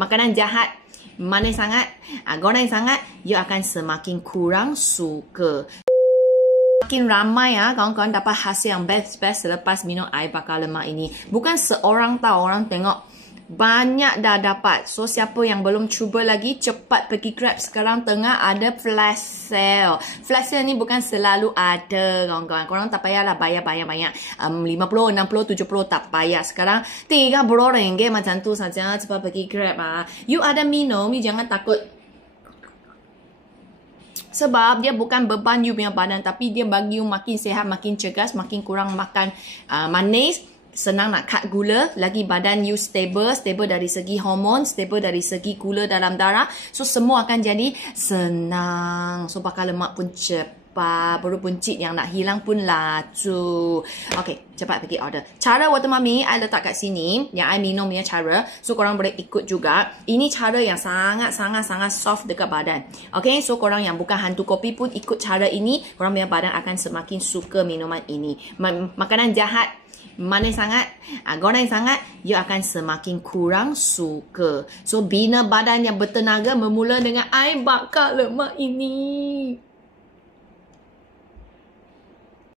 makanan jahat, manis sangat, goreng sangat, you akan semakin kurang suka. Makin ramai kawan-kawan dapat hasil yang best selepas minum air bakar lemak ini. Bukan seorang tahu, orang tengok banyak dah dapat. So siapa yang belum cuba lagi, cepat pergi grab. Sekarang tengah ada flash sale. Flash sale ni bukan selalu ada kawan-kawan. Korang tak payahlah bayar banyak. 50, 60, 70 tak payah. Sekarang RM30 macam tu saja. Cepat pergi grab You ada minum, you jangan takut. Sebab dia bukan beban you punya badan, tapi dia bagi you makin sihat, makin cergas, makin kurang makan manis. Senang nak cut gula, lagi badan you stable dari segi hormon, stable dari segi gula dalam darah. So semua akan jadi senang. So bakar lemak pun cepat, perut puncit yang nak hilang pun laju. Okay, cepat pergi order. Cara water mami, I letak kat sini, yang I minum punya cara. So korang boleh ikut juga. Ini cara yang sangat soft dekat badan. Okay, so korang yang bukan hantu kopi pun ikut cara ini, korang punya badan akan semakin suka minuman ini. Makanan jahat, manis sangat, goreng sangat, you akan semakin kurang suka. So bina badan yang bertenaga bermula dengan air bakar lemak ini.